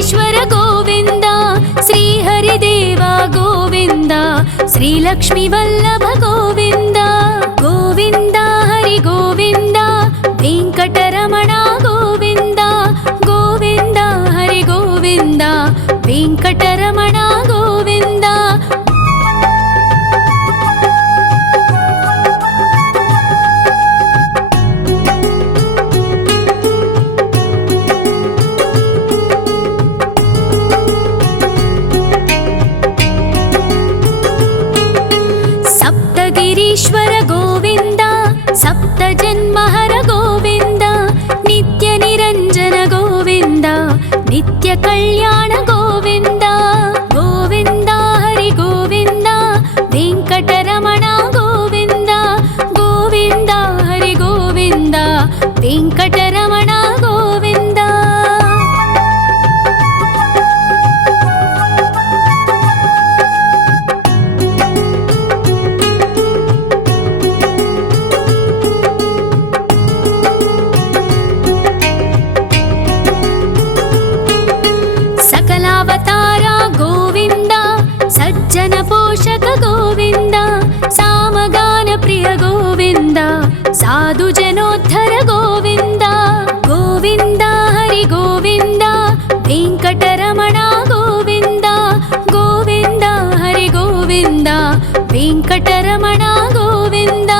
వెంకటేశ్వర గోవింద, శ్రీహరిదేవ గోవింద, శ్రీలక్ష్మీ వల్లభ గోవింద. గోవింద హరి గోవింద, వెంకటరమణ గోవింద. గోవింద హరి గోవింద, వెంకటరమణ గోవింద. సప్తగిరీశ్వర గోవింద, సప్త జన్మహర గోవింద, నిత్య నిరంజన గోవింద, నిత్య కళ్యాణ గోవింద. గోవింద హరి గోవింద, వెంకటరమణ గోవింద. గోవింద హరి గోవింద, వెంకటరమణ గోవింద. సకలావతార గోవింద, సజ్జన పోషక గోవింద, సామగాన ప్రియ గోవింద, సాధు జనోద్ధర గోవింద. గోవింద హరి గోవింద, వెంకటరమణ గోవింద. గోవింద హరి గోవింద, వెంకటరమణ గోవింద.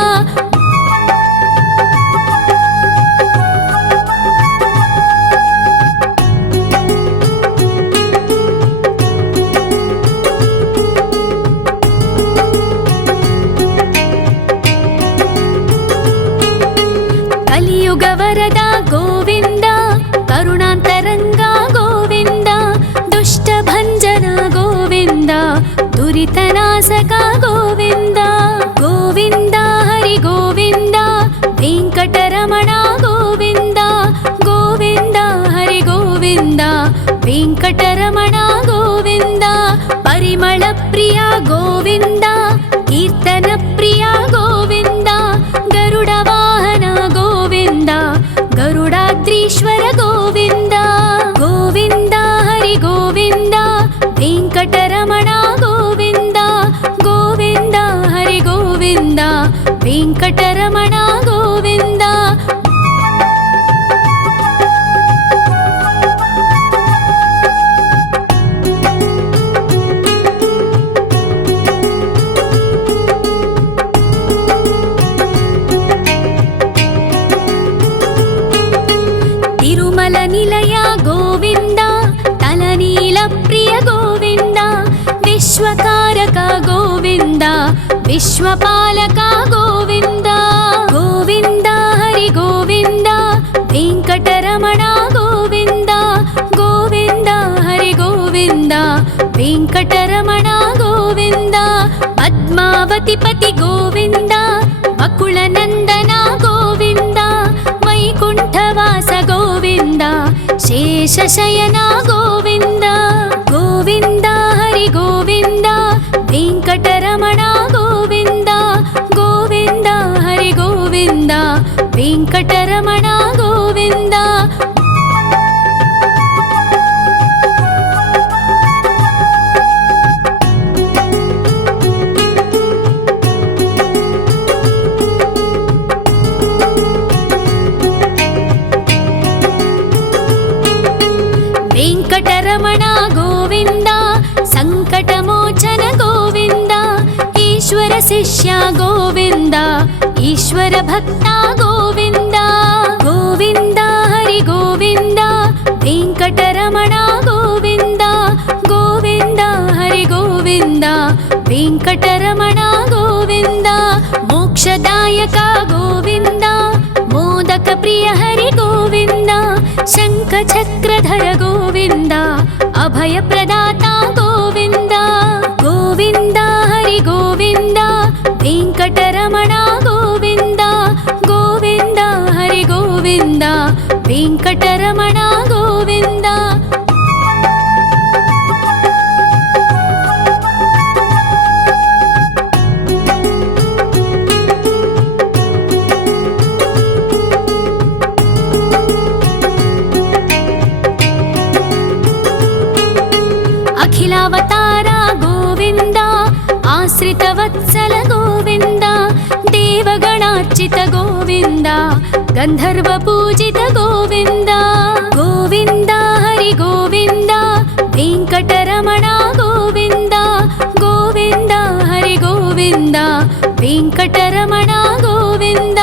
కలియుగ వరద గోవింద, కరుణాంతరంగ గోవింద, దుష్ట భంజన గోవింద, దురితనాశక గోవింద. గోవింద హరి గోవింద, వెంకటరమణ గోవింద. గోవింద హరి గోవింద, వెంకటరమణ గోవింద. పరిమళ ప్రియ గోవింద, కీర్తన ప్రియ గోవింద, గరుడ వాహన గోవింద, గరుడాద్రీశ్వర గోవింద. గోవింద హరి గోవింద, వెంకటరమణ గోవింద. గోవింద హరి గోవింద, వెంకటరమణ గోవింద. తిరుమల నిలయ గోవింద, తలనీల ప్రియ గోవింద, విశ్వకారక గోవింద, విశ్వపాలక గోవింద. గోవింద హరి గోవింద, వెంకటరమణ గోవింద. గోవింద హరి గోవింద, వెంకటరమణ గోవింద. పద్మావతి పతి గోవింద, వకుళ నందన గోవింద, వైకుంఠవాస గోవింద, శేషశయన గోవింద. గోవింద హరి గోవింద, వెంకటరమణ గోవింద. గోవింద హరి గోవింద, వెంకటరమణ గోవింద. వెంకటరమణ గోవింద, సంకటమోచన గోవింద, ఈశ్వర శిష్య గోవింద, ఈశ్వర భక్త గోవింద. గోవింద హరి గోవింద, వెంకటరమణ గోవింద. గోవింద హరి గోవింద, వెంకటరమణ గోవింద. మోక్షదాయక గోవింద, మోదక ప్రియ హరి గోవింద, శంఖ చక్రధర గోవింద, అభయ ప్రదాత గోవింద. గోవింద హరి గోవింద, వెంకటరమణ గోవింద. గోవింద హరి గోవింద, వెంకటరమణ గోవింద. आश्रितवत्सल गोविन्द देवगणार्चित गोविन्द गन्धर्वपूजित गोविन्द गोविन्द हरि गोविन्द वेङ्कटरमण गोविन्द गोविन्द हरि गोविन्द वेङ्कटरमण गोविन्द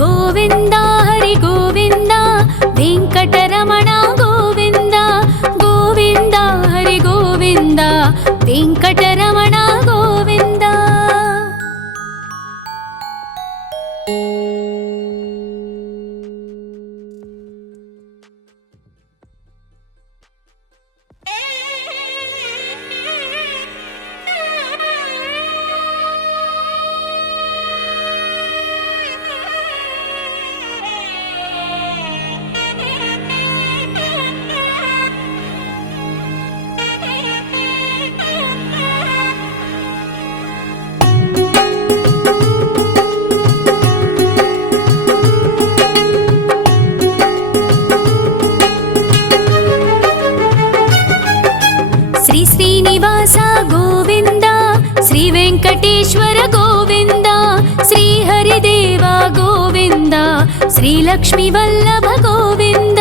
गोविन्द हरि गोविन्द वेङ्कटरमण गोविन्द गोविन्द हरि गोविन्द वेङ्कटरमण गोविन्द। श्रीनिवास गोविन्द श्री वेङ्कटेश्वर गोविन्द श्री हरिदेव गोविन्द श्री लक्ष्मीवल्लभ गोविन्द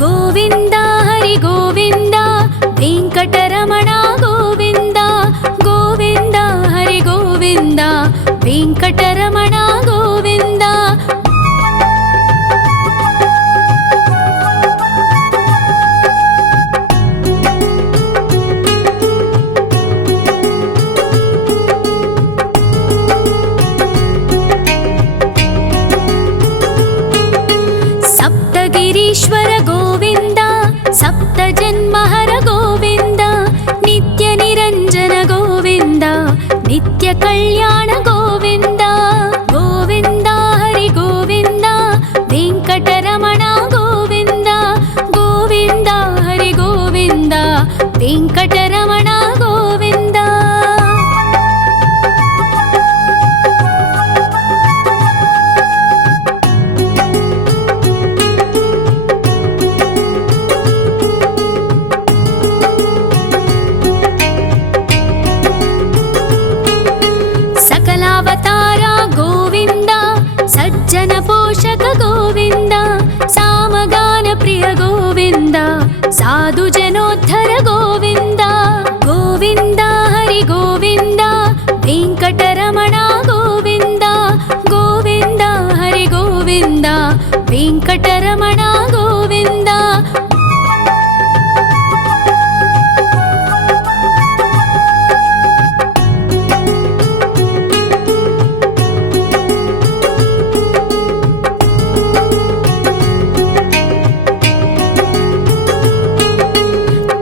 गोविन्द हरि गोविन्द वेङ्कटरमण गोविन्द गोविन्द हरि गोविन्द वेङ्कटरमण गोविन्द। गिरीश्वर गोविन्द सप्तजन्महर गोविन्द नित्यनिरञ्जन गोविन्द नित्यकल्याण गोविन्द गोविन्द हरि गोविन्द वेङ्कटरमण गोविन्द गोविन्द हरि गोविन्द वेङ्कटरमण गोविन्द। सकलावतार गोविन्द सज्जन पोषक गोविन्द सामगान प्रिय गोविन्द साधु जनोद्धर गोविन्द गोविन्द हरि गोविन्द वेङ्कटरमण गोविन्द गोविन्द हरि गोविन्द वेङ्कटरमण गोविन्द।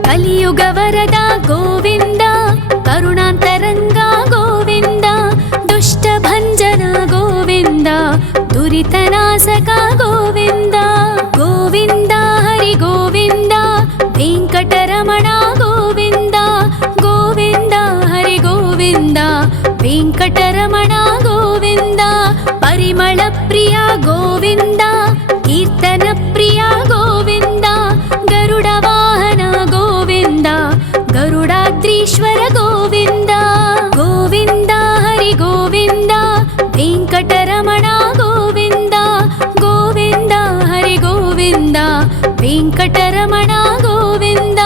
कलियुग वरद गोविन्द करुणान्तरङ्ग गोविन्द दुष्टभञ्जन गोविन्द दुरितनाशक गोविन्द गोविन्द हरि गोविन्द वेङ्कटरमण गोविन्द गोविन्द हरि गोविन्द वेङ्कटरमण गोविन्द। परिमल प्रिय गोविन्द कीर्तन प्रिय गोविन्द गरुड वाहन गोविन्द गरुडाद्रीश्वर गोविन्द गोविन्द हरि गोविन्द वेङ्कटरमण गोविन्द गोविन्द हरि गोविन्द वेङ्कटरमण गोविन्द।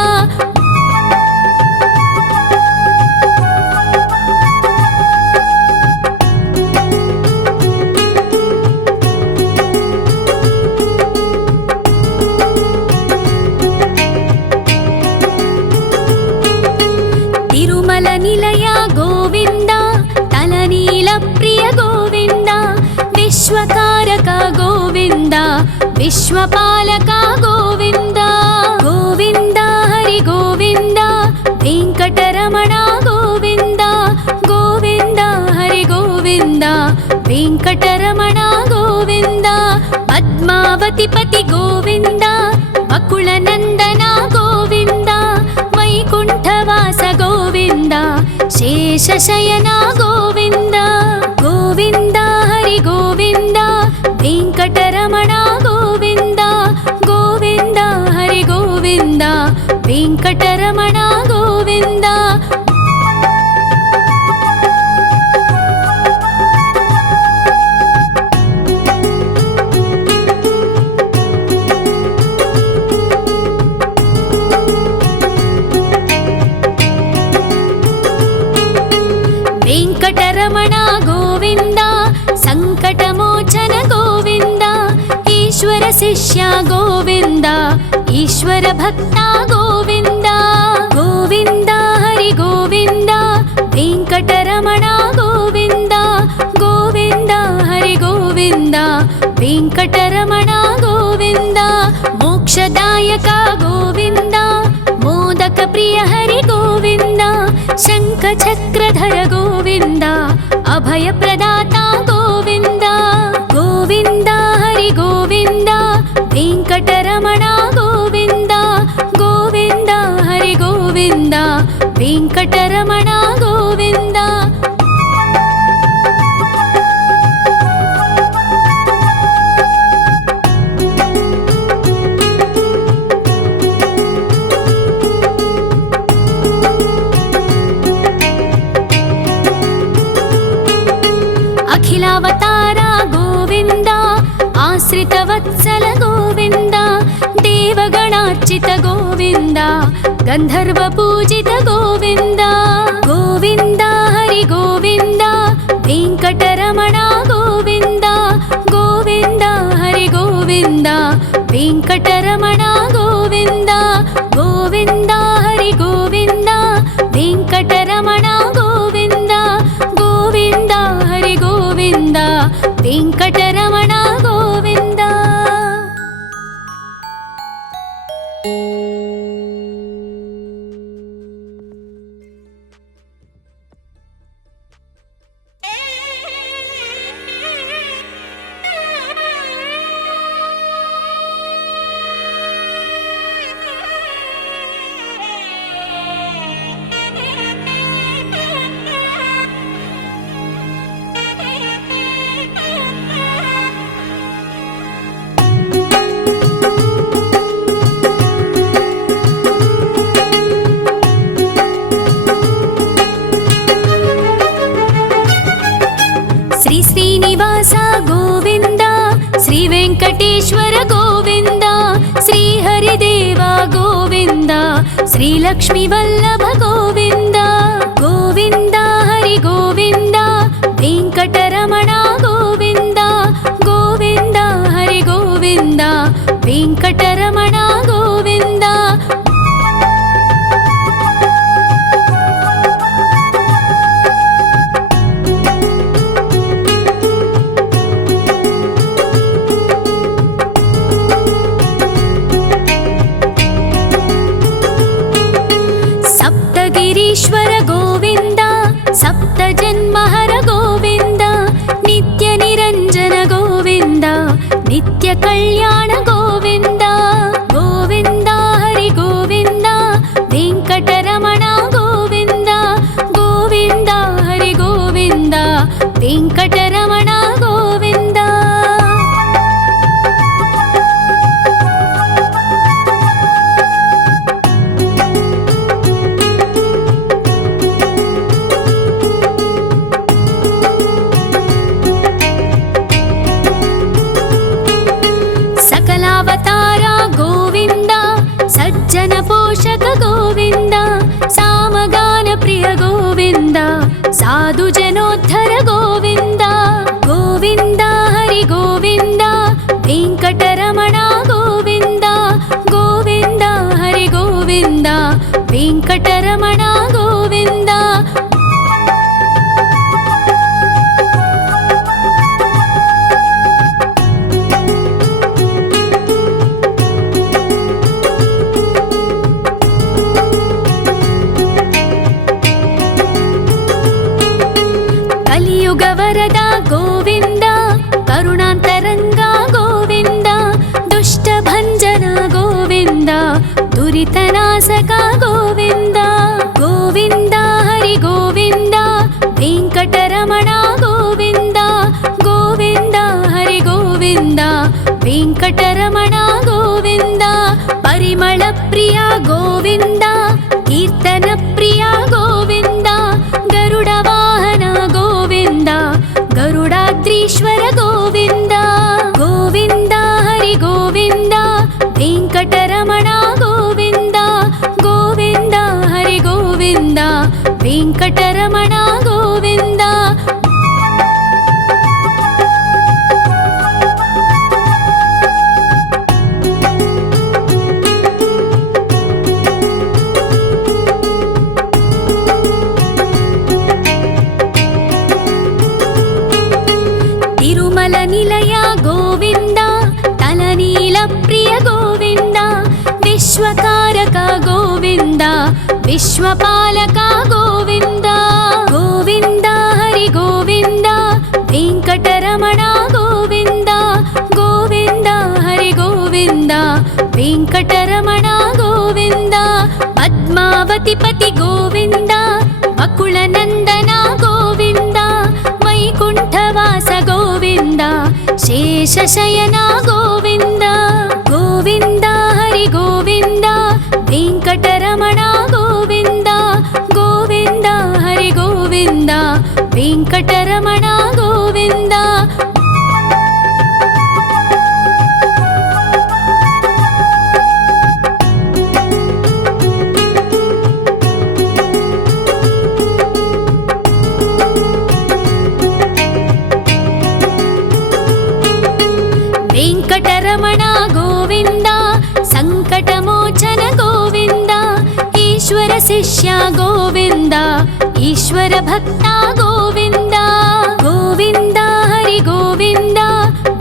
तिरुमल निलय गोविन्द तलनील प्रिय गोविन्द विश्वकारक गोविन्द विश्वपालक गोविन्द गोविन्द हरि गोविन्द वेङ्कटरमण गोविन्द गोविन्द हरि गोविन्द वेङ्कटरमण गोविन्द। पद्मावति पति गोविन्द बकुलनन्दन गोविन्द वैकुण्ठवास गोविन्द शेषशयन गोविन्द गोविन्द हरि गोविन्द वेङ्कटरमण गोविन्द गोविन्द हरि गोविन्द वेङ्कटरमण गोविन्द। వెంకటరమణ గోవింద సంకటమోచన గోవింద ఈశ్వర శిష్య గోవింద ఈశ్వర భక్త గోవింద గోవింద హరి గోవింద వెంకటరమణ గోవింద గోవింద హరి గోవింద వెంకటరమణ గోవింద మోక్షదాయక గోవింద మోదక ప్రియ హరి గోవింద శంఖ చక్రధర గోవింద అభయ ప్రదాత గోవింద గోవింద హరి గోవింద వెంకటరమణ గోవింద గోవింద హరి గోవింద వెంకటరమణ గోవింద అఖిలావతార గోవింద ఆశ్రిత వత్సల గోవింద దేవగణార్చిత గోవింద గంధర్వ పూజిత గోవింద గోవింద హరి గోవింద వెంకటరమణ గోవింద గోవింద హరి గోవింద వెంకటరమణ గోవింద గోవింద హరి గోవింద వెంకటరమణ గోవింద గోవింద హరి గోవింద వెంకటరమణ గోవింద శ్రీ శ్రీనివాస గోవింద శ్రీ వెంకటేశ్వర గోవింద శ్రీ హరిదేవ గోవింద శ్రీ లక్ష్మీ వల్లభ గోవింద గోవింద హరి గోవింద వెంకటరమణ గోవింద గోవింద హరి గోవింద వెంకటరమణ గోవింద సప్తగిరీశ్వర గోవింద సప్త జన్మహర గోవింద నిత్య నిరంజన గోవింద నిత్య కళ్యాణ గోవింద గోవింద హరి గోవింద వెంకటరమణ గోవింద గోవింద హరి గోవింద వెంకటరమణ గోవింద సకలావతార గోవింద సజ్జన పోషక గోవింద సామగాన ప్రియ గోవింద సాధు జనోద్ధర గోవింద గోవింద హరి గోవింద వెంకటరమణ గోవింద గోవింద హరి గోవింద వెంకటరమణ గోవింద కలియుగ వరద గోవింద కరుణాంతరంగ గోవింద దుష్ట భంజన గోవింద దురితనాశక గోవింద గోవింద హరి గోవింద వెంకటరమణ గోవింద గోవింద హరి గోవింద వెంకటరమణ గోవింద పరిమళ ప్రియ గోవింద కీర్తన ప్రియ గోవింద గరుడ వాహన గోవింద గరుడాద్రీశ్వర గోవింద గోవింద హరి గోవింద వెంకటరమణ గోవింద గోవింద హరి గోవింద వెంకటరమణ గోవింద విశ్వపాలక గోవింద గోవింద హరి గోవింద వెంకటరమణ గోవింద గోవింద హరి గోవింద వెంకటరమణ గోవింద పద్మావతి పతి గోవింద బకుళ నందన గోవింద వైకుంఠవాస గోవింద శేషశయన గోవింద గోవింద హరి గోవింద వెంకటరమణ గోవింద గోవింద హరి గోవింద వెంకటరమణ గోవింద వెంకటరమణ గోవింద సంకటమోచన గోవింద ఈశ్వర శిష్య గోవింద ఈశ్వర భక్త గోవింద గోవింద హరి గోవింద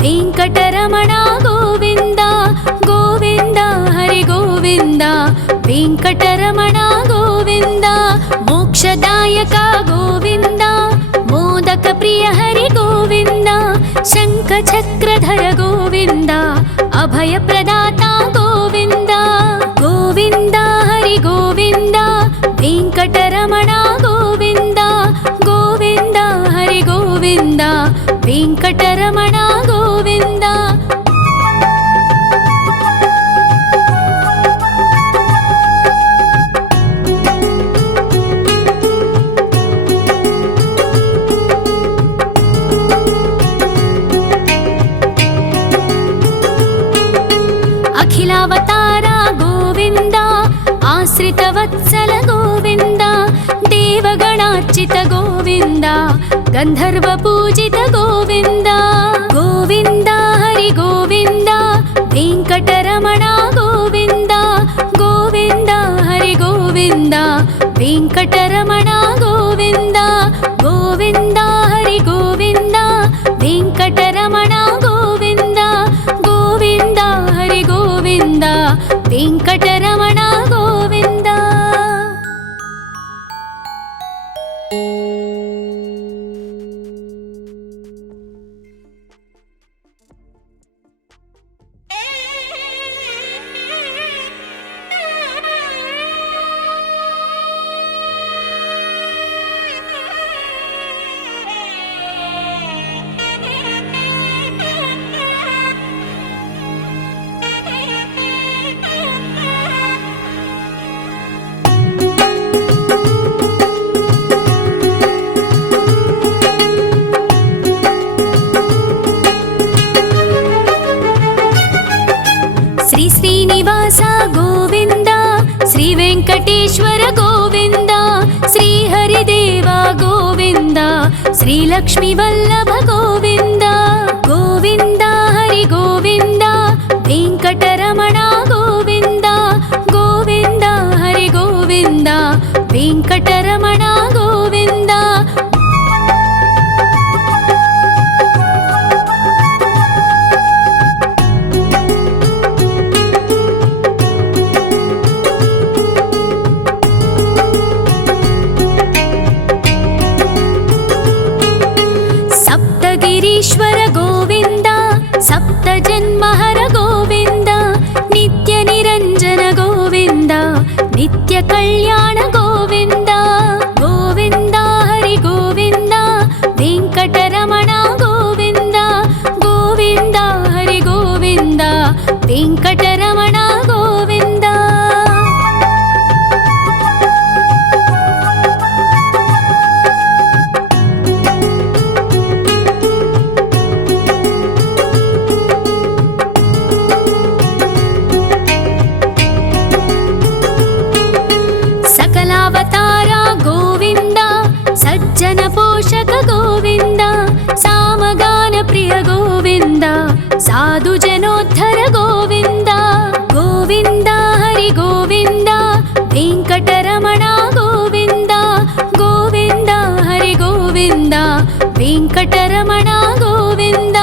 వెంకటరమణ గోవింద గోవింద హరి గోవింద వెంకటరమణ గోవింద మోక్షదాయక గోవింద మోదక ప్రియ హరి గోవింద శంఖ చక్రధర గోవింద అభయ ప్రదాత గోవింద గోవింద హరి గోవింద వెంకటరమణ గోవింద గోవింద హరి గోవింద వెంకటరమణ గోవింద అఖిలావతార గోవింద ఆశ్రితవత్సల గోవింద దేవగణార్చిత గోవింద గంధర్వ పూజిత గోవింద గోవింద హరి గోవింద వెంకటరమణ గోవింద గోవింద హరి గోవింద వెంకటరమణ గోవింద గోవింద హరి గోవింద వెంకటరమణ గోవింద గోవింద హరి గోవింద వెంకటరమణ గోవింద శ్రీ శ్రీనివాస గోవింద శ్రీ వెంకటేశ్వర గోవింద శ్రీ హరిదేవ గోవింద శ్రీ లక్ష్మీ వల్లభ గోవింద గోవింద హరి గోవింద వెంకటరమణ గోవింద గోవింద హరి గోవింద వెంకటరమణ గోవింద సప్తగిరీశ్వర గోవింద సప్త జన్మహర గోవింద నిత్య నిరంజన గోవింద నిత్య కళ్యాణ గోవింద గోవింద హరి గోవింద వెంకటరమణ గోవింద గోవింద హరి గోవింద వెంకటరమణ గోవింద సకలావతార గోవింద సజ్జన పోషక గోవింద సామగాన ప్రియ గోవింద సాధు జనోద్ధర గోవింద గోవింద హరి గోవింద వెంకటరమణ గోవింద గోవింద హరి గోవింద వెంకటరమణ గోవింద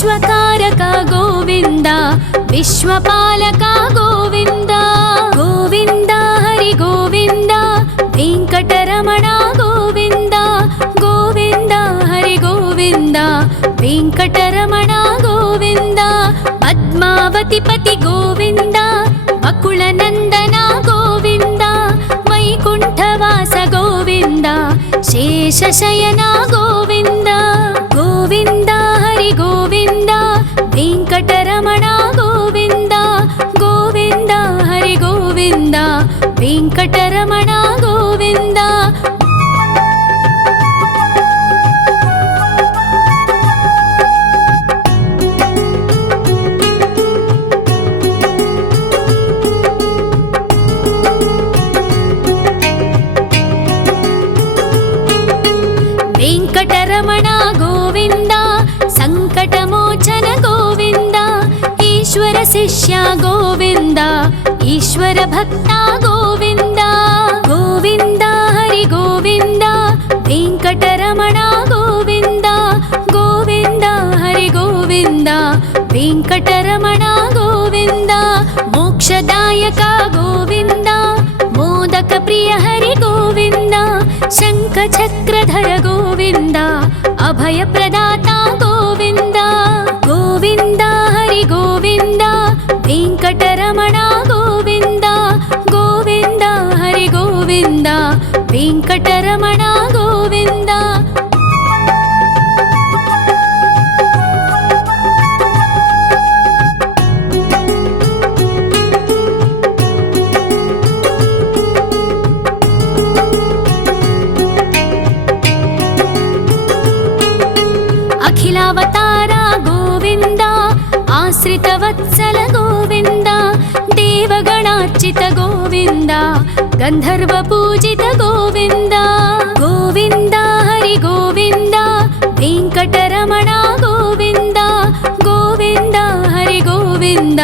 विश्वकारक गोविन्द विश्वपालक गोविन्द गोविन्द हरि गोविन्द वेङ्कटरमण गोविन्द गोविन्द हरि गोविन्द वेङ्कटरमण गोविन्द पद्मावतिपति गोविन्द बकुलनन्दन गोविन्द वैकुण्ठवास गोविन्द शेषशयन गोविन्द गोविन्द हरि गोविन्द वेङ्कटरमण गोविन्द गोविन्द हरि गोविन्द वेङ्कटरमण गोविन्द वेङ्कटरमण गोविन्द सङ्कटमोचन गोविन्द ईश्वर शिष्य गोविन्द ईश्वर भक्त गोविन्द गोविन्द हरि गोविन्द वेङ्कटरमण गोविन्द गोविन्द हरि गोविन्द वेङ्कटरमण गोविन्द मोक्षदायक गोविन्द मोदक प्रिय हरि गोविन्द शङ्खचक्रधर गोविन्द अभयप्रदाता गोविन्द गोविन्द हरि गोविन्द वेङ्कटरमण गोविन्द गोविन्द हरि गोविन्द वेङ्कटरमण गोविन्द अखिलावतार गोविन्द आश्रितवत्सल गोविन्द देवगणार्चित गोविन्द गन्धर्वपूजित गोविन्द गोविन्द हरि गोविन्द वेङ्कटरमण गोविन्द गोविन्द हरि गोविन्द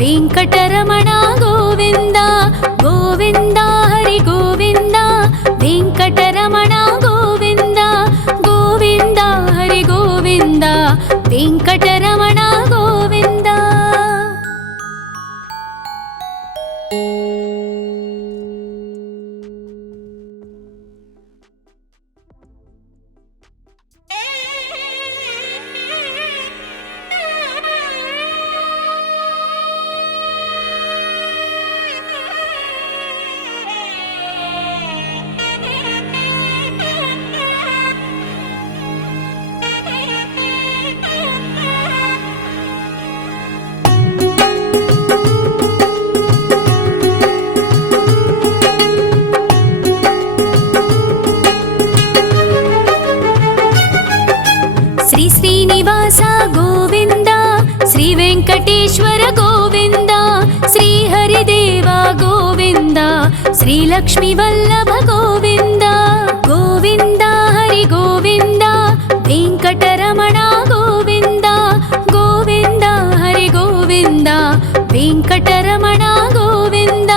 वेङ्कटरमण गोविन्द गोविन्द हरि गोविन्द वेङ्कटरमण गोविन्द गोविन्द हरि गोविन्द वेङ्कटरमण गोविन्द श्री श्रीनिवास गोविन्द श्री वेङ्कटेश्वर गोविन्द श्री हरिदेव गोविन्द श्री लक्ष्मीवल्लभ गोविन्द गोविन्द हरि गोविन्द वेङ्कटरमण गोविन्द गोविन्द हरि गोविन्द वेङ्कटरमण गोविन्द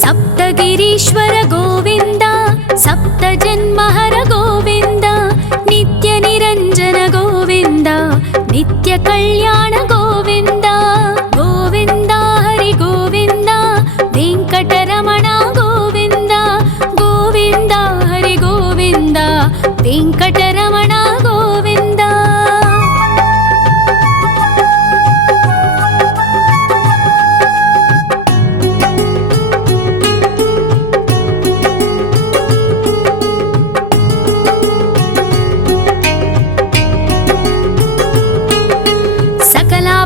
सप्तगिरीश्वर गोविन्द सप्तजन्महर गोविन्द नित्यनिरञ्जन गोविन्द नित्यकल्याण गोविन्द गोविन्द हरि गोविन्द वेङ्कटरमण गोविन्द गोविन्द हरि गोविन्द वेङ्कटरमण गोविन्द सकला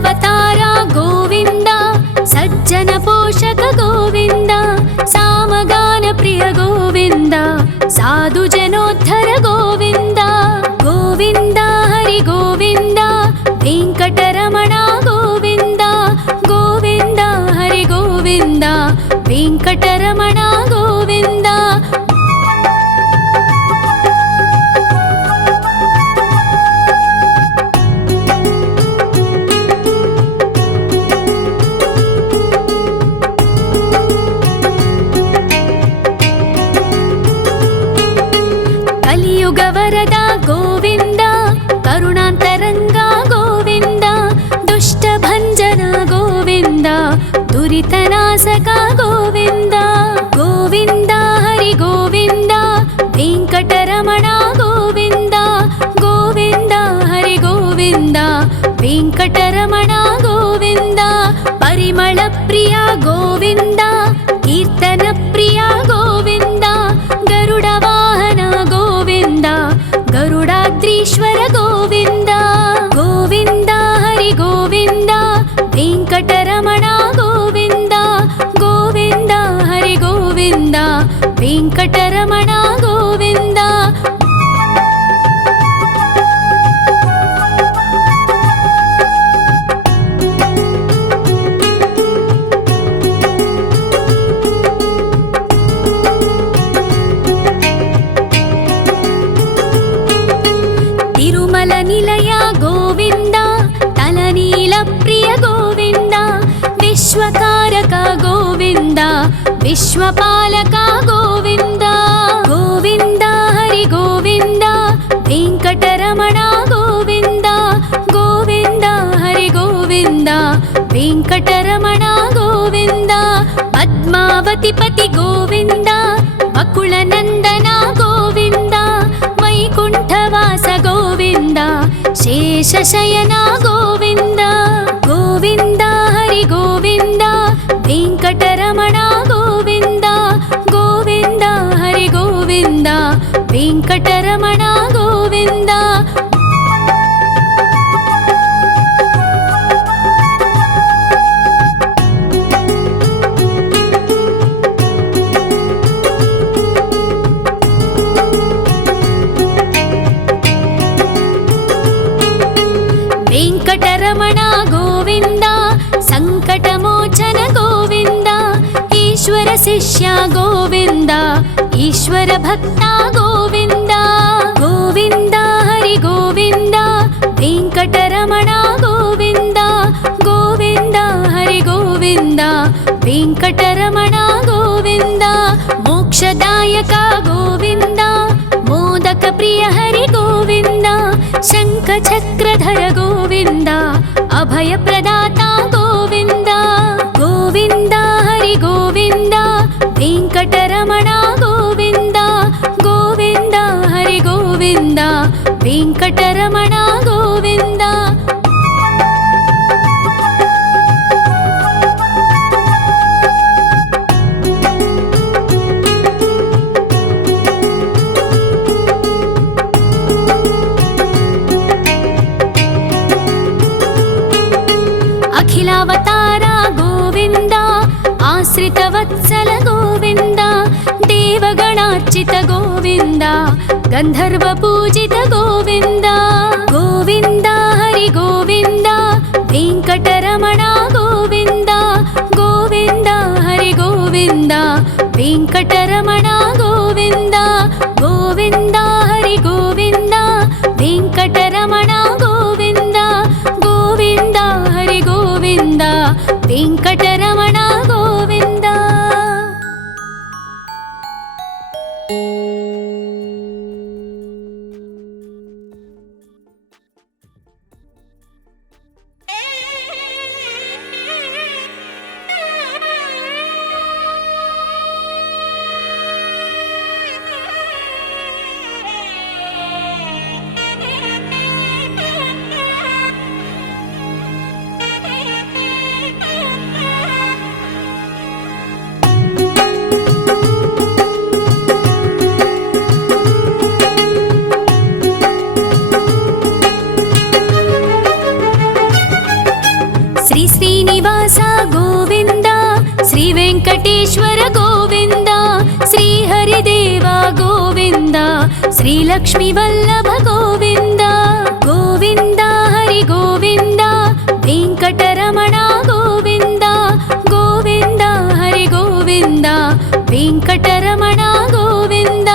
ವೆಂಕಟರಮಣ ಗೋವಿಂದ. ಪರಿಮಳ ಪ್ರಿಯ ಗೋವಿಂದ, ಕೀರ್ತನ ಪ್ರಿಯ ಗೋವಿಂದ. ಗರುಡ ವಾಹನ ಗೋವಿಂದ, ಗರುಡಾದ್ರೀಶ್ವರ ಗೋವಿಂದ. ಗೋವಿಂದ ಹರಿ ಗೋವಿಂದ, ವೆಂಕಟರಮಣ ಗೋವಿಂದ. ಗೋವಿಂದ ಹರಿ ಗೋವಿಂದ, ವೆಂಕಟರಮಣ ಗೋವಿಂದ. ತಿರುಮಲ ನಿಲಯ ಗೋವಿಂದ, ತಲನೀಲ ಪ್ರಿಯ ಗೋವಿಂದ. ವಿಶ್ವಕಾರಕ ಗೋವಿಂದ, ವಿಶ್ವಪಾಲಕ ಗೋವಿಂದ. ಗೋವಿಂದ ಹರಿ ಗೋವಿಂದ, ವೆಂಕಟರಮಣ ಗೋವಿಂದ. ಗೋವಿಂದ ಹರಿ ಗೋವಿಂದ, ವೆಂಕಟರಮಣ ಗೋವಿಂದ. ಪದ್ಮಾವತಿ ಪತಿ ಗೋವಿಂದ, ಅಕುಳ ನಂದನ ಗೋವಿಂದ. ವೈಕುಂಠವಾಸ ಗೋವಿಂದ, ಶೇಷಶಯನ ಗೋವಿಂದ. ಗೋವಿಂದ ಹರಿ ಗೋವಿಂದ, ವೆಂಕಟರಮಣ ಗೋವಿಂದ. ಗೋವಿಂದ ಹರಿ ಗೋವಿಂದ, ವೆಂಕಟರಮಣ ಗೋವಿಂದ. ವೆಂಕಟರಮಣ ಗೋವಿಂದ, ಸಂಕಟಮೋಚನ ಗೋವಿಂದ. ಈಶ್ವರ ಶಿಷ್ಯ ಗೋವಿಂದ, ಈಶ್ವರ ಭಕ್ತ ಗೋವಿಂದ. ಗೋವಿಂದ ಹರಿ ಗೋವಿಂದ, ವೆಂಕಟರಮಣ ಗೋವಿಂದ. ಗೋವಿಂದ ಹರಿ ಗೋವಿಂದ, ವೆಂಕಟರಮಣ ಗೋವಿಂದ. ಮೋಕ್ಷದಾಯಕ ಗೋವಿಂದ, ಮೋದಕ ಪ್ರಿಯ ಹರಿ ಗೋವಿಂದ. ಶಂಖ ಚಕ್ರಧರ ಗೋವಿಂದ, ಅಭಯ ಪ್ರದಾತ ಗೋವಿಂದ. ಗೋವಿಂದ ಹರಿ ಗೋವಿಂದ, ವೆಂಕಟರಮಣ ಗೋವಿಂದ. ಗೋವಿಂದ ಹರಿ ಗೋವಿಂದ, ವೆಂಕಟರಮಣ ಗೋವಿಂದ. ಅಖಿಲಾವತಾರ ಗೋವಿಂದ, ಆಶ್ರಿತ ವತ್ಸಲ ಗೋವಿಂದ. ದೇವಗಣಾರ್ಚಿತ ಗೋವಿಂದ, ಗಂಧರ್ವ ಪೂಜಿತ ಗೋವಿಂದ. ಗೋವಿಂದ ಹರಿ ಗೋವಿಂದ, ವೆಂಕಟರಮಣ ಗೋವಿಂದ. ಗೋವಿಂದ ಹರಿ ಗೋವಿಂದ, ವೆಂಕಟರಮಣ ಗೋವಿಂದ. ಗೋವಿಂದ ಹರಿ ಗೋವಿಂದ, ವೆಂಕಟರಮಣ ಗೋವಿಂದ. ಗೋವಿಂದ ಹರಿ ಗೋವಿಂದ, ವೆಂಕಟರಮಣ ಗೋವಿಂದ. ಶ್ರೀ ಶ್ರೀನಿವಾಸ ಗೋವಿಂದ, ಶ್ರೀ ವೆಂಕಟೇಶ್ವರ ಗೋವಿಂದ. ಶ್ರೀ ಹರಿದೇವ ಗೋವಿಂದ, ಶ್ರೀ ಲಕ್ಷ್ಮೀ ವಲ್ಲಭ ಗೋವಿಂದ. ಗೋವಿಂದ ಹರಿ ಗೋವಿಂದ, ವೆಂಕಟರಮಣ ಗೋವಿಂದ. ಗೋವಿಂದ ಹರಿ ಗೋವಿಂದ, ವೆಂಕಟರಮಣ ಗೋವಿಂದ.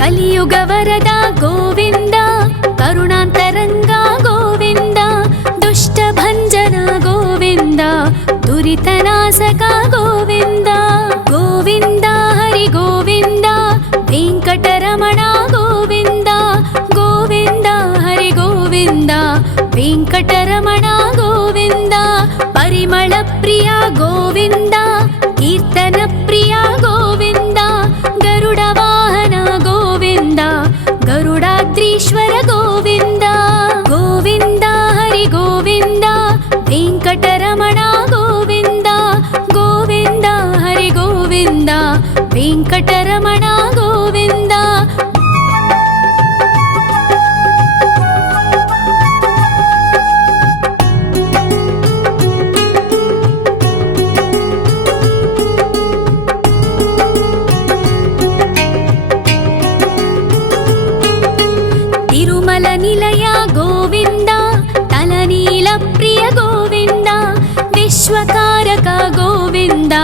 కలియుగ వరద గోవింద, కరుణాంతరంగ గోవింద, దుష్ట భంజన గోవింద, దురితనాశక గోవింద. గోవింద హరి గోవింద, వెంకటరమణ గోవింద, గోవింద హరి గోవింద, వెంకటరమణ గోవింద. పరిమళ ప్రియ గోవింద, కీర్తన ప్రియ గోవింద, గరుడ వాహన గోవింద, గరుడాద్రీశ్వర గోవింద. గోవింద హరి గోవింద, వెంకటరమణ గోవింద, గోవింద హరి గోవింద, వెంకటరమణ గోవింద. తిరుమల నిలయ గోవింద, తలనీల ప్రియ గోవింద, విశ్వకారక గోవింద,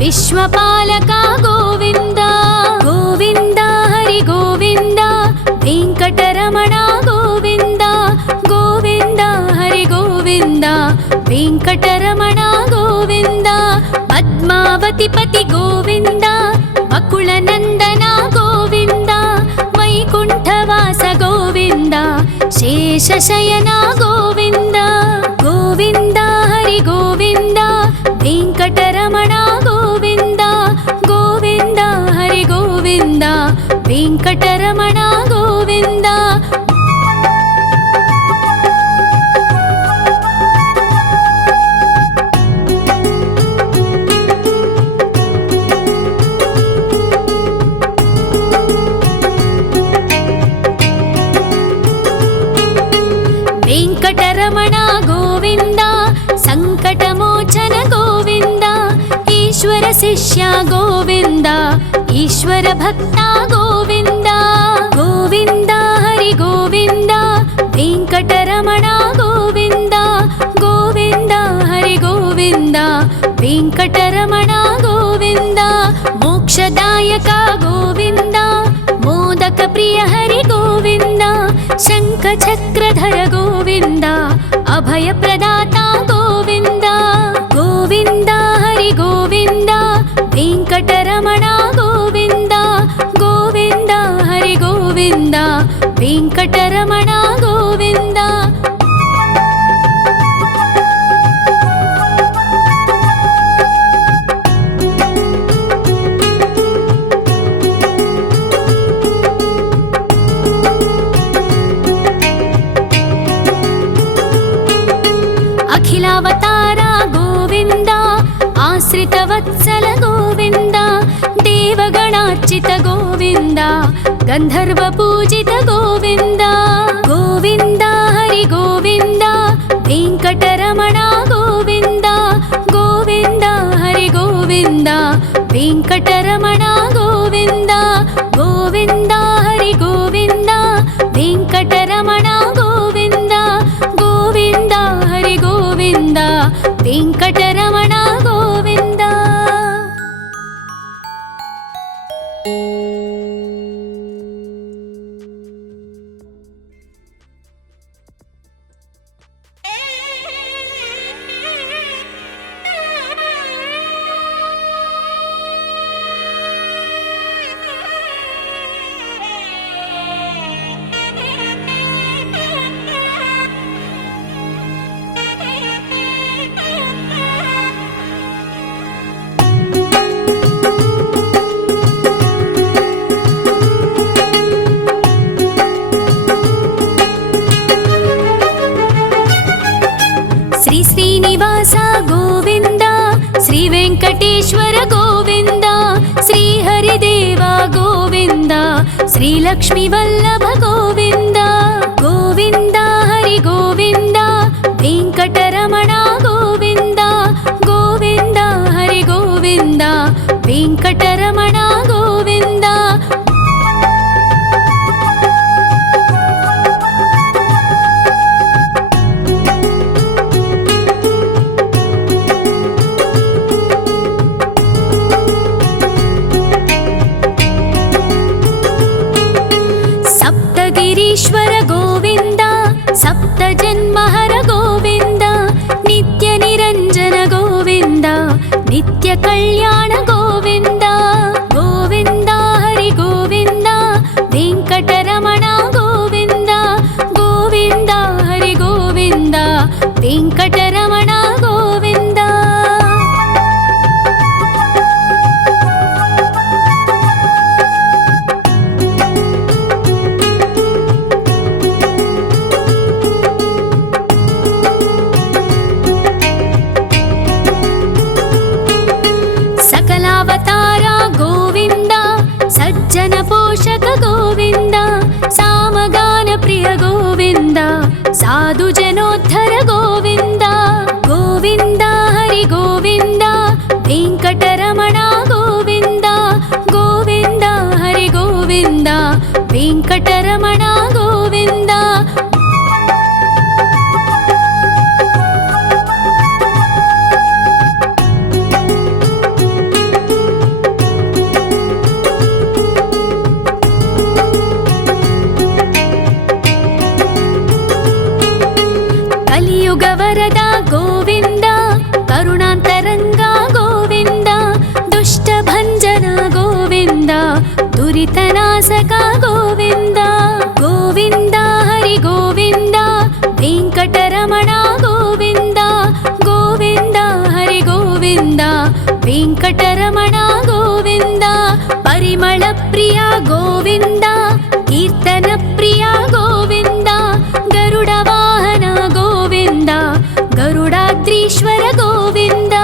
విశ్వపాలక గోవింద. గోవింద హరి గోవింద, వెంకటరమణ గోవింద, గోవింద హరి గోవింద, వెంకటరమణ గోవింద. పద్మావతి పతి గోవింద, వకుళ నందన గోవింద, వైకుంఠవాస గోవింద, శేషశయన గోవింద. గోవింద హరి గోవింద, వెంకటరమణ గోవింద, గోవింద హరి గోవింద, వెంకటరమణ గోవింద. వెంకటరమణ గోవింద, సంకటమోచన గోవింద, ఈశ్వర శిష్య గోవింద, ఈశ్వర భక్త గోవింద. గోవింద హరి గోవింద, వెంకటరమణ గోవింద, గోవింద హరి గోవింద, వెంకటరమణ గోవింద. మోక్షదాయక గోవింద, మోదక ప్రియ హరి గోవింద, శంఖ చక్రధర గోవింద, అభయ ప్రదాత గోవింద. గోవింద హరి గోవింద, వెంకటరమణ గోవింద, గోవింద హరి గోవింద, వెంకటరమణ గోవింద. అఖిలావతార గోవింద, ఆశ్రిత వత్సల గోవింద, దేవగణార్చిత గోవింద, గంధర్వ పూజిత గోవింద. గోవింద హరి గోవింద, వెంకటరమణ గోవింద, గోవింద హరి గోవింద, వెంకటరమణ గోవింద. గోవింద హరి గోవింద, వెంకటరమణ గోవింద, గోవింద హరి గోవింద, వెంకటరమణ గోవింద. శ్రీనివాస గోవింద, శ్రీ వెంకటేశ్వర గోవింద, శ్రీ హరిదేవ గోవింద, శ్రీ లక్ష్మీ వల్లభ గోవింద. గోవింద హరి గోవింద, వెంకటరమణ గోవింద, గోవింద హరి గోవింద, వెంకటరమణ గోవింద. ಕಲ್ಯಾಣ ಗೋವಿಂದ ಗೋವಿಂದ ಹರಿ ಗೋವಿಂದ ವೆಂಕಟರಮಣ ಗೋವಿಂದ ಗೋವಿಂದ ಹರಿ ಗೋವಿಂದ ವೆಂಕಟರಮಣ ಗೋವಿಂದ. ಸಕಲಾವತಾರ ಗೋವಿಂದ ಸಜ್ಜನ ಪೋಷಕ ಗೋವಿಂದ ಸಾಮಗಾನ ಪ್ರಿಯ ಗೋವಿಂದ ಸಾಧು ಜನೋದ್ಧರ ಗೋವಿಂದ ಗೋವಿಂದ ಹರಿ ಗೋವಿಂದ ವೆಂಕಟರಮಣ ಗೋವಿಂದ ಗೋವಿಂದ ಹರಿ ಗೋವಿಂದ ವೆಂಕಟರಮಣ ಗೋವಿಂದ. ಕಲಿಯುಗ ವರದ ಗೋವಿಂದ ಕರುಣಾಂತರಂಗ ಗೋವಿಂದ ದುಷ್ಟ ಭಂಜನ ಗೋವಿಂದ ದುರಿತನಾಶಕ ಗೋವಿಂದ ಗೋವಿಂದ ಹರಿ ಗೋವಿಂದ ವೆಂಕಟರಮಣ ಗೋವಿಂದ ಗೋವಿಂದ ಹರಿ ಗೋವಿಂದ ವೆಂಕಟರಮಣ ಗೋವಿಂದ. ಪರಿಮಳ ಪ್ರಿಯ ಗೋವಿಂದ ಕೀರ್ತನ ಪ್ರಿಯ ಗೋವಿಂದ ಗರುಡ ವಾಹನ ಗೋವಿಂದ ಗರುಡಾದ್ರೀಶ್ವರ ಗೋವಿಂದ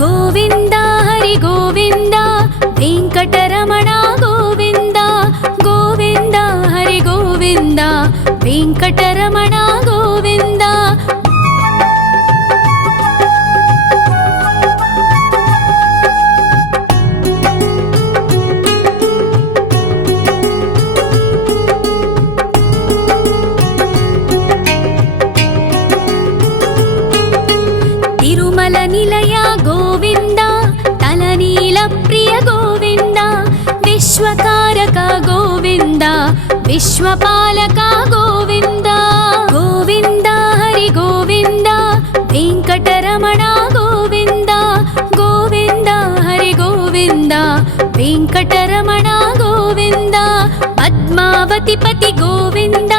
ಗೋವಿಂದ ಹರಿ ಗೋವಿಂದ ವೆಂಕಟರಮಣ ಗೋವಿಂದ ಗೋವಿಂದ ಹರಿ ಗೋವಿಂದ ವೆಂಕಟರಮಣ ಗೋವಿಂದ. ತಿರುಮಲ ನಿಲಯ ಗೋವಿಂದ ತಲನೀಲ ಪ್ರಿಯ ಗೋವಿಂದ ವಿಶ್ವಕಾರಕ ಗೋವಿಂದ ವಿಶ್ವಪಾಲಕ ಗೋವಿಂದ ಗೋವಿಂದ ಹರಿ ಗೋವಿಂದ ವೆಂಕಟರಮಣ ಗೋವಿಂದ ಗೋವಿಂದ ಹರಿ ಗೋವಿಂದ ವೆಂಕಟರಮಣ ಗೋವಿಂದ. ಪದ್ಮಾವತಿ ಪತಿ ಗೋವಿಂದ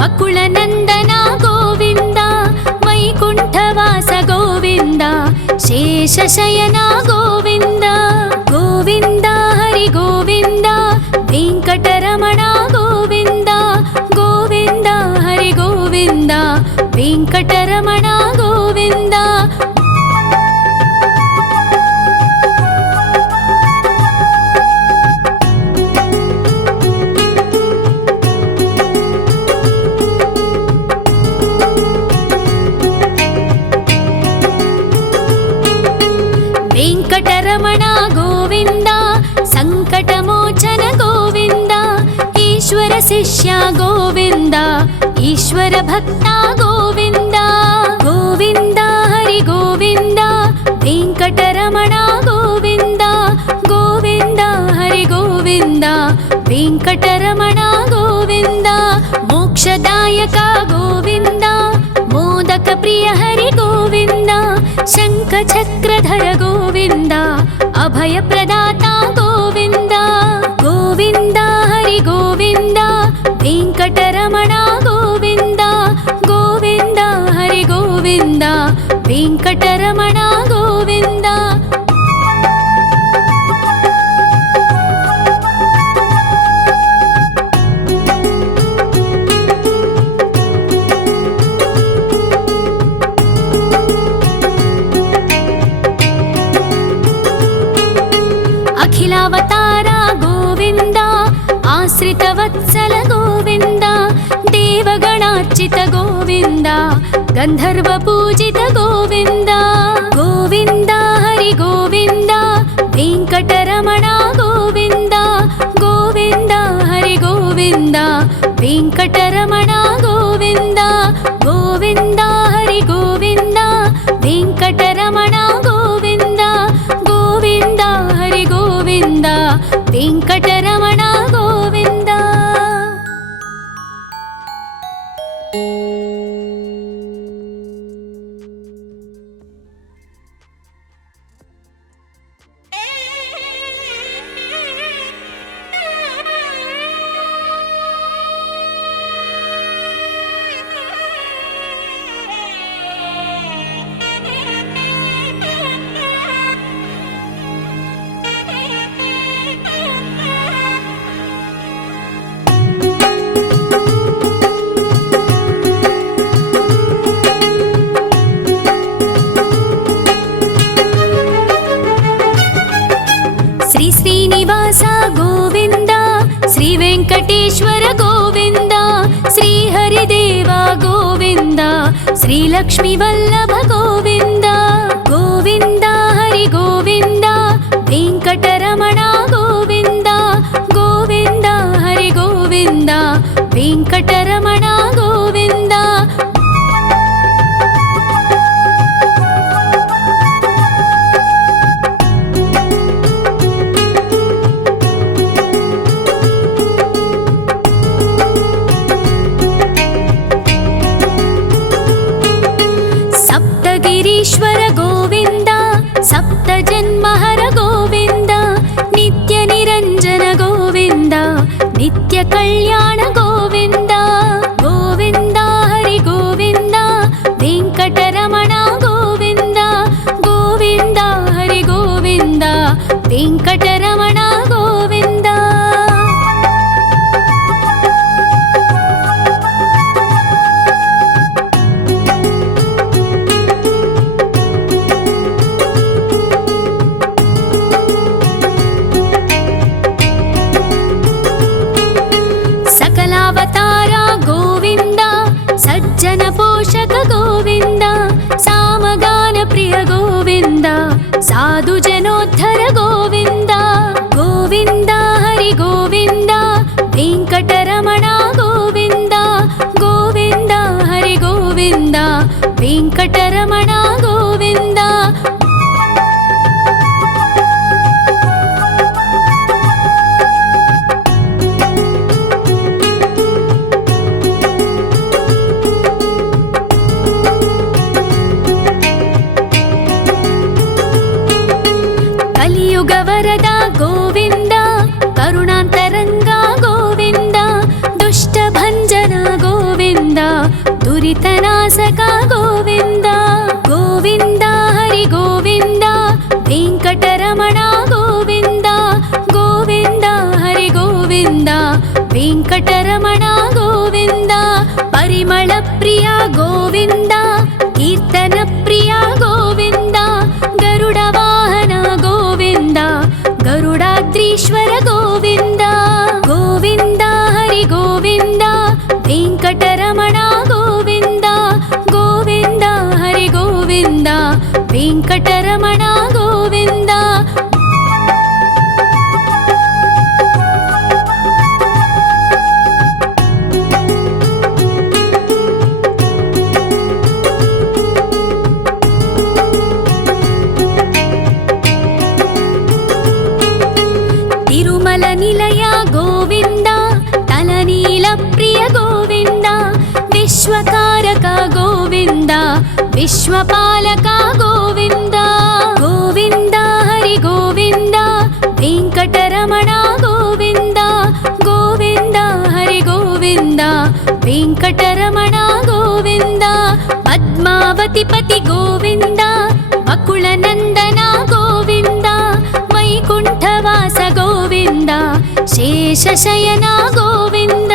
ಬಕುಳ ನಂದನ ಗೋವಿಂದ ವೈಕುಂಠವಾಸ ಗೋವಿಂದ ಶೇಷಶಯನ ಗೋವಿಂದ ಗೋವಿಂದ ಹರಿ ಗೋವಿಂದ ವೆಂಕಟರಮಣ ಗೋವಿಂದ ಗೋವಿಂದ ಹರಿ ಗೋವಿಂದ ವೆಂಕಟರಮಣ ಗೋವಿಂದ. ವೆಂಕಟರಮಣ ಗೋವಿಂದ ಸಂಕಟಮೋಚನ ಗೋವಿಂದ ಈಶ್ವರ ಶಿಷ್ಯ ಗೋವಿಂದ ಈಶ್ವರ ಭಕ್ತ ಗೋವಿಂದ ಗೋವಿಂದ ಹರಿ ಗೋವಿಂದ ವೆಂಕಟರಮಣ ಗೋವಿಂದ ಗೋವಿಂದ ಹರಿ ಗೋವಿಂದ ವೆಂಕಟರಮಣ ಗೋವಿಂದ. ಮೋಕ್ಷದಾಯಕ ಗೋವಿಂದ ಮೋದಕ ಪ್ರಿಯ ಹರಿ ಗೋವಿಂದ ಶಂಖ ಚಕ್ರಧರ ಗೋವಿಂದ ಅಭಯ ಪ್ರದಾತ ಗೋವಿಂದ ಗೋವಿಂದ ಹರಿ ಗೋವಿಂದ ವೆಂಕಟರಮಣ ಗೋವಿಂದ ಗೋವಿಂದ ಹರಿ ಗೋವಿಂದ ವೆಂಕಟರಮಣ ಗೋವಿಂದ. ಅಖಿಲಾವತಾರ ಗೋವಿಂದ ಆಶ್ರಿತ ವತ್ಸಲ ಗೋವಿಂದ ದೇವಗಣಾರ್ಚಿತ ಗೋವಿಂದ ಗಂಧರ್ವ ಪೂಜಿತ ಗೋವಿಂದ ಗೋವಿಂದ ಹರಿ ಗೋವಿಂದ ವೆಂಕಟರಮಣ ಗೋವಿಂದ ಗೋವಿಂದ ಹರಿ ಗೋವಿಂದ ವೆಂಕಟರಮಣ ಗೋವಿಂದ ಗೋವಿಂದ ಹರಿ ಗೋವಿಂದ ವೆಂಕಟರಮಣ ಗೋವಿಂದ ಗೋವಿಂದ ಹರಿ ಗೋವಿಂದ ವೆಂಕಟರಮಣ ಗೋವಿಂದ. श्रीलक्ष्मी वल्लभ गोविन्द गोविन्द हरि गोविन्द वेङ्कटरमण गोविन्द गोविन्द हरि गोविन्द वेङ्कटरमण गोविन्द सप्तगिरीश्वर गोविन्द सप्तजन्महर गोविन्द नित्यनिरञ्जन गोविन्द नित्यकल्याण गोविन्द गोविन्द हरि गोविन्द वेङ्कटरमण गोविन्द गोविन्द हरि गोविन्द वेङ्कटरमण गोविन्द सकलावतार गोविन्द सज्जन पोषक गोविन्द सामगान प्रिय गोविन्द साधु जनोद्धर गोविन्द गोविन्द हरि गोविन्द वेङ्कटरमण गोविन्द गोविन्द हरि गोविन्द वेङ्कटरमण गोविन्द कलियुगवरद गोविन्द करुणान्तरङ्ग गोविन्द दुष्टभञ्जन गोविन्द दुरितनाशक गोविन्द गोविन्द हरि गोविन्द वेङ्कटरमण गोविन्द गोविन्द हरि गोविन्द वेङ्कटरमण गोविन्द परिमलप्रिय गोविन्द कीर्तनप्रिय गोविन्द गरुडवाहन गोविन्द गरुडाद्रीश्वर गोविन्द गोविन्द हरि गोविन्द वेङ्कटरमण गोविन्द गोविन्द हरि गोविन्द वेङ्कटरमण गोविन्द तिरुमल निलय गोविन्द तलनील प्रिय गोविन्द विश्वकारक गोविन्द विश्वपालक गोविन्द गोविन्द हरि गोविन्द वेङ्कटरमण गोविन्द गोविन्द हरि गोविन्द वेङ्कटरमण गोविन्द पद्मावतिपति गोविन्द बकुलनन्दन गोविन्द वैकुण्ठवास गोविन्द शेषशयन गोविन्द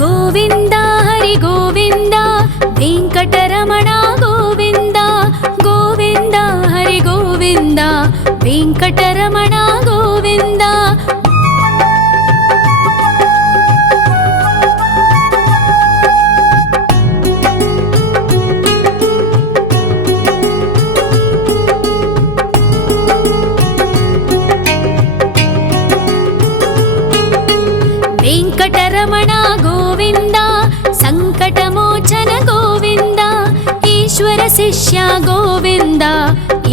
गोविन्द हरि गोविन्द वेङ्कटरमण गोविन्द गोविन्द हरि गोविन्द वेङ्कटरमण गोविन्द वेङ्कटरमण गोविन्द सङ्कटमोचन गोविन्द ईश्वर शिष्य गोविन्द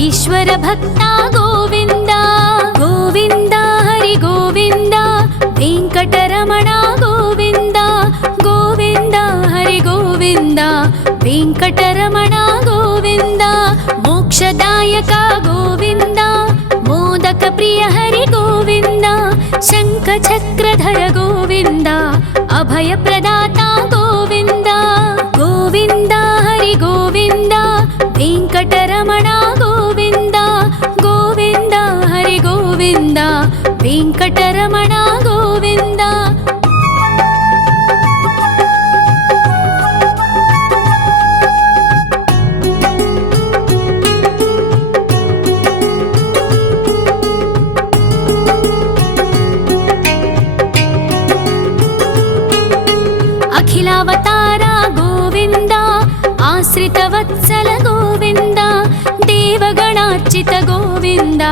ईश्वर भक्त गोविन्द गोविन्द हरि गोविन्द वेङ्कटरमण गोविन्द गोविन्द हरि गोविन्द वेङ्कटरमण गोविन्द मोक्षदायक गोविन्द मोदक प्रिय हरि गोविन्द शङ्खचक्रधर गोविन्द अभयप्रदाता गोविन्द गोविन्द हरि गोविन्द वेङ्कटरमण गोविन्द गोविन्द हरि गोविन्द वेङ्कटरमण गोविन्द अखिलावतार गोविन्द आश्रितवत्सल गोविन्द देवगणार्चित गोविन्द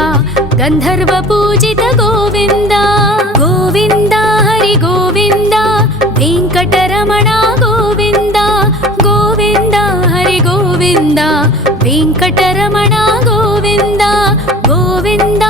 गन्धर्वपूजित गोविन्द गोविन्द हरि गोविन्द वेङ्कटरमण गोविन्द गोविन्द हरि गोविन्द वेङ्कटरमण गोविन्द गोविन्द